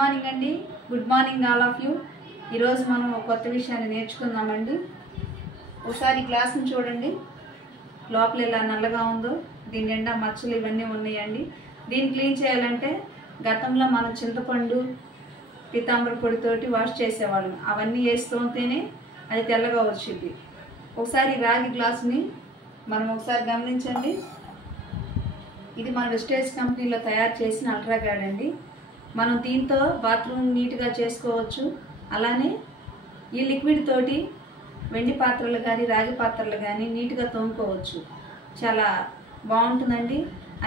Morning అండి. Good morning all of you. ఈరోజు మనం ఒక కొత్త విషయాన్ని నేర్చుకుందామండి. ఒకసారి గ్లాస్ని చూడండి, లోపల ఎలా నల్లగా ఉందో, దీని నిండా మచ్చలు ఇవన్నీ ఉన్నాయండి. దీన్ని క్లీన్ చేయాలంటే గతంలో మనం చింతపండు పీతాంబర పొడితోటి వాష్ చేసేవాళ్ళం. అవన్నీ వేస్తూనే అది తెల్లగా వచ్చింది. ఒకసారి రాగి గ్లాసుని మనం ఒకసారి గమనించండి. ఇది మన వెస్టేజ్ కంపెనీలో తయారు చేసిన అల్ట్రాగార్డ్ అండి. మనం దీంతో బాత్రూమ్ నీట్గా చేసుకోవచ్చు. అలానే ఈ లిక్విడ్ తోటి వెండి పాత్రలు కానీ రాగి పాత్రలు కానీ నీట్గా తోముకోవచ్చు. చాలా బాగుంటుందండి.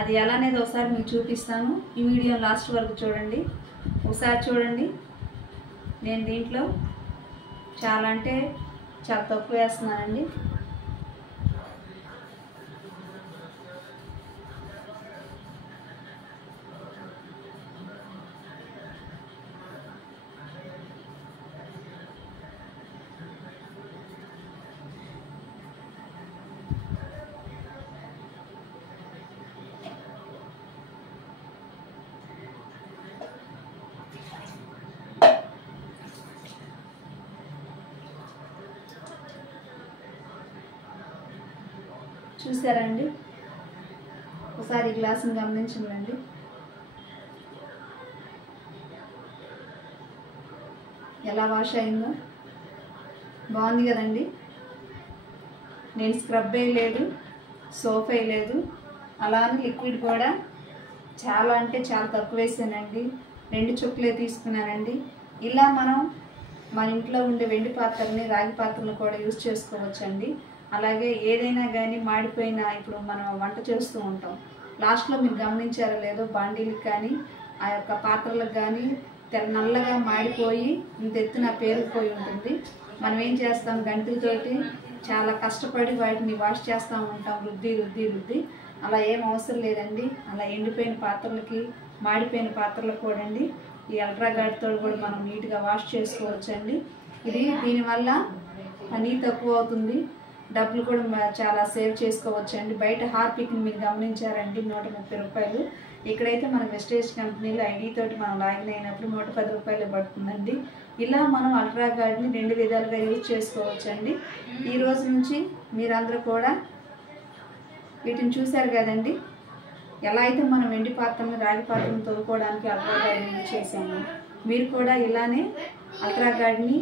అది ఎలా అనేది ఒకసారి మీకు చూపిస్తాను. ఈ వీడియో లాస్ట్ వరకు చూడండి. ఒకసారి చూడండి. నేను దీంట్లో చాలా అంటే చాలా తక్కువ వేస్తున్నానండి. చూసారండి, ఒకసారి ఈ గ్లాసుని గమనించండి. ఎలా వాష్ అయిందో బాగుంది కదండి. నేను స్క్రబ్ వేయలేదు, సోప్ వేయలేదు. అలానే లిక్విడ్ కూడా చాలా అంటే చాలా తక్కువ వేసానండి. 2 చుక్కలే తీసుకున్నానండి. ఇలా మనం మన ఇంట్లో ఉండే వెండి పాత్రని రాగి పాత్రలు కూడా యూజ్ చేసుకోవచ్చండి. అలాగే ఏదైనా కానీ మాడిపోయిన, ఇప్పుడు మనం వంట చేస్తూ ఉంటాం, లాస్ట్లో మీరు గమనించారో లేదో, బాండీలకు కానీ ఆ యొక్క పాత్రలకు కానీ నల్లగా మాడిపోయి ఇంత ఎత్తున పేరుకుపోయి ఉంటుంది. మనం ఏం చేస్తాం, గంటలతోటి చాలా కష్టపడి వాటిని వాష్ చేస్తూ ఉంటాం, రుద్ది. అలా ఏం అవసరం లేదండి. అలా ఎండిపోయిన పాత్రలకి, మాడిపోయిన పాత్రలకు కూడా అండి ఈ అల్ట్రాగార్డ్తో కూడా మనం నీట్గా వాష్ చేసుకోవచ్చండి. దీనివల్ల పని తక్కువ అవుతుంది, డబ్బులు కూడా చాలా సేవ్ చేసుకోవచ్చండి. బయట హార్పిక్ని మీరు గమనించారండి, 130 రూపాయలు. ఇక్కడైతే మన వెస్టేజ్ కంపెనీలో ఐడి తోటి మనం లాగిన్ అయినప్పుడు 110 రూపాయలు పడుతుందండి. ఇలా మనం అల్ట్రాగార్డ్ని 2 విధాలుగా యూజ్ చేసుకోవచ్చండి. ఈ రోజు నుంచి మీరందరూ కూడా వీటిని చూశారు కదండి, ఎలా అయితే మనం వెండి పాత్రను రాగి పాత్రను తోలుకోవడానికి అల్ట్రాగార్డ్ని యూజ్ చేసాము. మీరు కూడా ఇలానే అల్ట్రాగార్డ్ని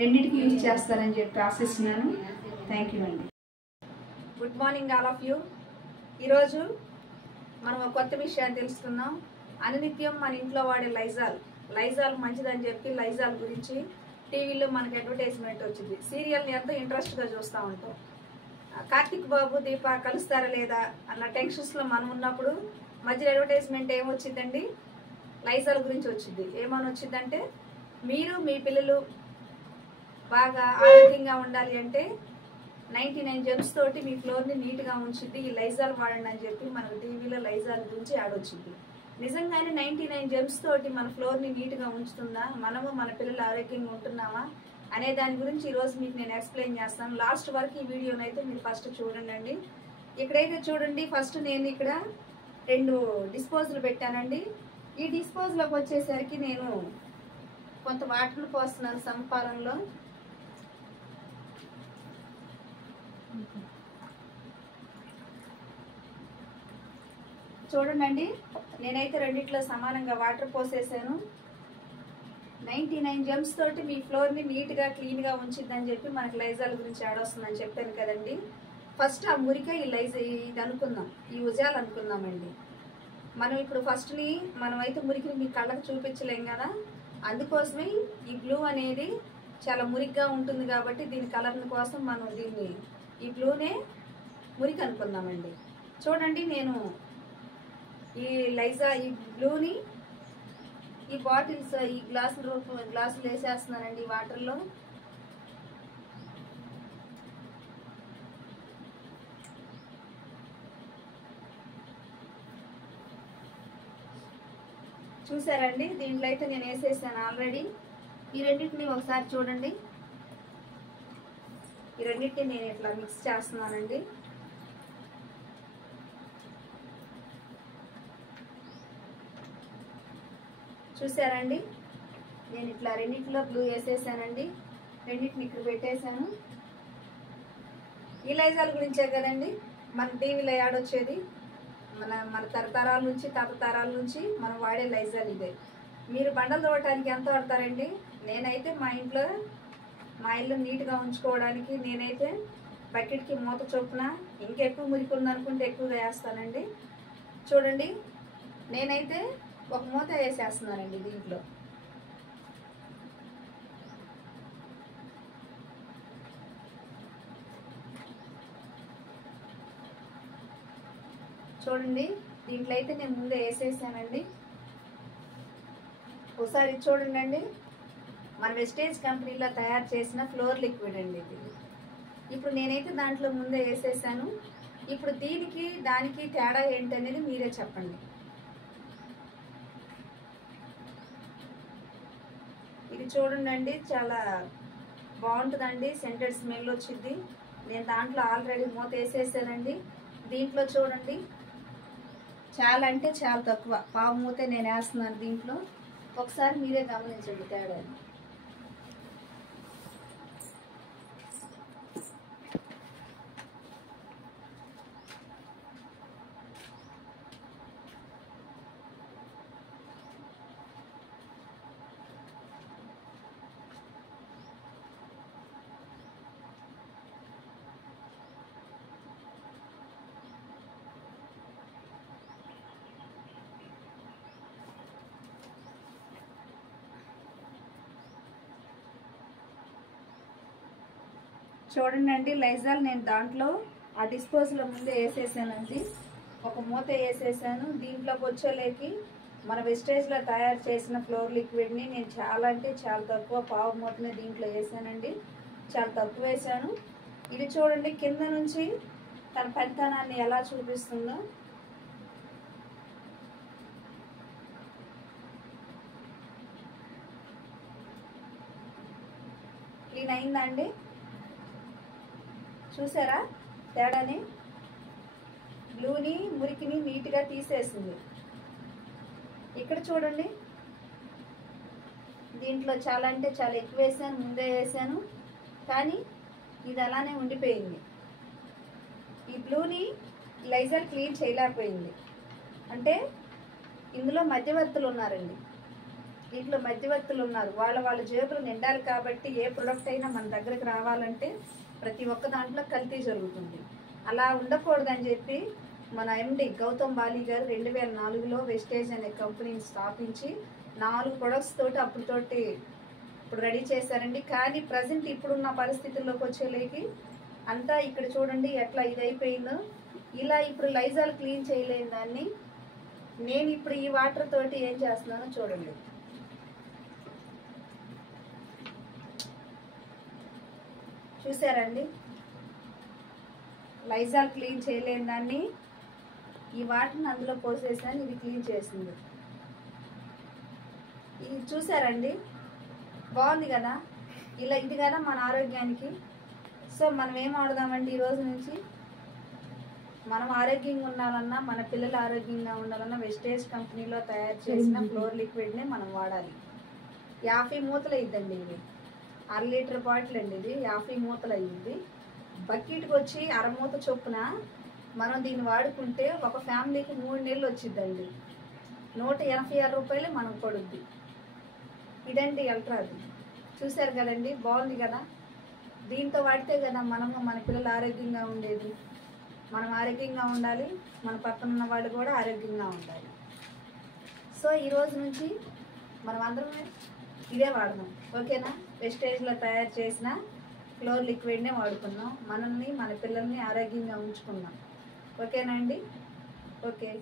రెండింటికి యూజ్ చేస్తారని చెప్పి ఆశిస్తున్నాను. థ్యాంక్ యూ అండి. Good morning all of you. ఈరోజు మనం ఒక కొత్త విషయాన్ని తెలుసుకుందాం. అనునిత్యం మన ఇంట్లో వాడే లైజాల్ మంచిదని చెప్పి లైజాల్ గురించి టీవీలో మనకి అడ్వర్టైజ్మెంట్ వచ్చింది. సీరియల్ని ఎంతో ఇంట్రెస్ట్గా చూస్తూ ఉంటాం. కార్తిక్ బాబు, దీప కలుస్తారా లేదా అన్న టెన్షన్స్లో మనం ఉన్నప్పుడు మధ్య అడ్వర్టైజ్మెంట్ ఏమొచ్చిందండి, లైజాల్ గురించి వచ్చింది. ఏమని వచ్చిందంటే, మీరు మీ పిల్లలు బాగా ఆరోగ్యంగా ఉండాలి అంటే 99 జెమ్స్ తోటి మీ ఫ్లోర్ని నీట్గా ఉంచుద్ది, ఈ లైజాల్ వాడండి అని చెప్పి మనకు టీవీలో లైజాల్ గురించి యాడ్ వచ్చింది. నిజంగానే 99 జెమ్స్ తోటి మన ఫ్లోర్ని నీట్గా ఉంచుతుందా, మనము మన పిల్లలు ఆరోగ్యంగా ఉంటున్నామా అనే దాని గురించి ఈరోజు మీకు నేను ఎక్స్ప్లెయిన్ చేస్తాను. లాస్ట్ వరకు ఈ వీడియోని అయితే మీరు ఫస్ట్ చూడండి. ఇక్కడైతే చూడండి, ఫస్ట్ నేను ఇక్కడ 2 డిస్పోజల్ పెట్టానండి. ఈ డిస్పోజల్లోకి వచ్చేసరికి నేను కొంత వాటర్ పోస్తున్నాను సంపారంలో. చూడండి, నేనైతే రెండిట్లో సమానంగా వాటర్ పోసేసాను. 99 జెమ్స్ తోటి మీ ఫ్లోర్ని నీట్గా క్లీన్గా ఉంచిద్దని చెప్పి మనకి లైజాల్ గురించి ఆడొస్తుందని చెప్పాను కదండి. ఫస్ట్ ఆ మురిక ఇది అనుకుందాం, ఈ ఉజాలు అనుకుందామండి. మనం ఇప్పుడు ఫస్ట్ని మనమైతే మురికిని మీ కళ్ళకు చూపించలేం కదా, అందుకోసమే ఈ బ్లూ అనేది చాలా మురిగ్గా ఉంటుంది కాబట్టి దీని కలర్ కోసం మనం ఈ బ్లూనే మురికి అనుకుందామండి. చూడండి, నేను ఈ బ్లూని ఈ బాటిల్స్, ఈ గ్లాసులు వేసేస్తున్నానండి ఈ వాటర్లో. చూసారండి, దీంట్లో అయితే నేను వేసేసాను ఆల్రెడీ. ఈ రెండింటిని ఒకసారి చూడండి. ఈ రెండింటిని నేను ఇట్లా మిక్స్ చేస్తున్నానండి. చూసారండి, నేను ఇట్లా రెండింటిలో బ్లూ వేసేసానండి, రెండింటిని ఇక్కడ పెట్టేశాను. ఈ లైజాల్ గురించే కదండి మన టీవీలో యాడ్ వచ్చేది, మన తరతరాల నుంచి తాత తరాల నుంచి మనం వాడే లైజాల్ ఇదే. మీరు బండలు తోడటానికి ఎంత వాడతారండి? నేనైతే మా ఇల్లు నీట్గా ఉంచుకోవడానికి నేనైతే బకెట్కి మూత చొప్పున, ఇంకెక్కువ మురికి ఉందనుకుంటే ఎక్కువగా వేస్తానండి. చూడండి, నేనైతే ఒక మూత వేసేస్తున్నానండి దీంట్లో. చూడండి, దీంట్లో అయితే నేను ముందే వేసేసానండి. ఒకసారి చూడండి అండి, మన వెస్టేజ్ కంపెనీలో తయారు చేసిన ఫ్లోర్ లిక్విడ్ అండి ఇది. ఇప్పుడు నేనైతే దాంట్లో ముందే వేసేసాను. ఇప్పుడు దీనికి దానికి తేడా ఏంటనేది మీరే చెప్పండి. ఇది చూడండి అండి, చాలా బాగుంటుందండి, సెంటెడ్ స్మెల్ వచ్చింది. నేను దాంట్లో ఆల్రెడీ మూత వేసేసానండి. దీంట్లో చూడండి, చాలా అంటే చాలా తక్కువ, పావు మూతే నేను వేస్తున్నాను దీంట్లో. ఒకసారి మీరే గమనించండి తేడాని. చూడండి అండి, లైజాల్ నేను దాంట్లో ఆ డిస్పోజల్ ముందే వేసేసానండి. ఒక మూత వేసేసాను. దీంట్లోకి వచ్చేలేకి మన వెస్టేజ్లో తయారు చేసిన ఫ్లోర్ లిక్విడ్ని నేను చాలా అంటే చాలా తక్కువ, పావు మూతనే దీంట్లో వేసానండి. చాలా తక్కువ వేసాను. ఇది చూడండి, కింద నుంచి తన పనితనాన్ని ఎలా చూపిస్తుందో. క్లీన్ అయిందా అండి? చూసారా తేడాని? బ్లూని మురికిని నీట్గా తీసేసింది. ఇక్కడ చూడండి, దీంట్లో చాలా అంటే చాలా ఎక్కువ వేసాను, ముందే వేసాను, కానీ ఇది అలానే ఉండిపోయింది. ఈ బ్లూని లైజాల్ క్లీన్ చేయలేకపోయింది. అంటే ఇందులో మధ్యవర్తులు ఉన్నారండి, దీంట్లో మధ్యవర్తులు ఉన్నారు. వాళ్ళ జేబులు నిండాలి కాబట్టి ఏ ప్రొడక్ట్ అయినా మన దగ్గరకు రావాలంటే ప్రతి ఒక్క దాంట్లో కల్తీ జరుగుతుంది. అలా ఉండకూడదని చెప్పి మన ఎండి గౌతమ్ బాలి గారు 2004లో వెస్టేజ్ అనే కంపెనీని స్థాపించి 4 ప్రొడక్ట్స్ తోటి ఇప్పుడు రెడీ చేశారండి. కానీ ప్రజెంట్ ఇప్పుడున్న పరిస్థితుల్లోకి వచ్చేలేకి అంతా ఇక్కడ చూడండి ఎట్లా ఇదైపోయిందో. ఇలా ఇప్పుడు లైజాల్ క్లీన్ చేయలేని దాన్ని నేను ఇప్పుడు ఈ వాటర్ తోటి ఏం చేస్తున్నానో చూడండి. చూసారండి, లైజాల్ క్లీన్ చేయలేని దాన్ని ఈ వాటర్ని అందులో పోసేసాను, ఇది క్లీన్ చేసింది. ఇది చూసారండి, బాగుంది కదా? ఇది కదా మన ఆరోగ్యానికి. సో మనం ఏం వాడదామండి ఈ రోజు నుంచి? మనం ఆరోగ్యంగా ఉండాలన్నా, మన పిల్లలు ఆరోగ్యంగా ఉండాలన్నా వెస్టేజ్ కంపెనీలో తయారు చేసిన ఫ్లోర్ లిక్విడ్ని మనం వాడాలి. 50 మూతలు అయ్యిద్దండి ఇది. 1/2 లీటర్ బాటిల్ అండి ఇది, 50 మూతలు అయ్యింది. బకెట్కి వచ్చి 1/2 మూత చొప్పున మనం దీన్ని వాడుకుంటే ఒక ఫ్యామిలీకి 3 నెలలు వచ్చిద్దండి. 186 రూపాయలు మనం పడుద్ది. ఇదండి అల్ట్రాది. చూసారు కదండి, బాగుంది కదా? దీంతో వాడితే కదా మన పిల్లలు ఆరోగ్యంగా ఉండేది. మనం ఆరోగ్యంగా ఉండాలి, మన పక్కన ఉన్న వాళ్ళు కూడా ఆరోగ్యంగా ఉండాలి. సో ఈ రోజు నుంచి మనం అందరం ఇదే వాడదాం, ఓకేనా? వెస్టేజ్లో తయారు చేసిన ఫ్లోర్ లిక్విడ్నే వాడుకున్నాం, మనల్ని మన పిల్లల్ని ఆరోగ్యంగా ఉంచుకున్నాం, ఓకేనా అండి? ఓకే.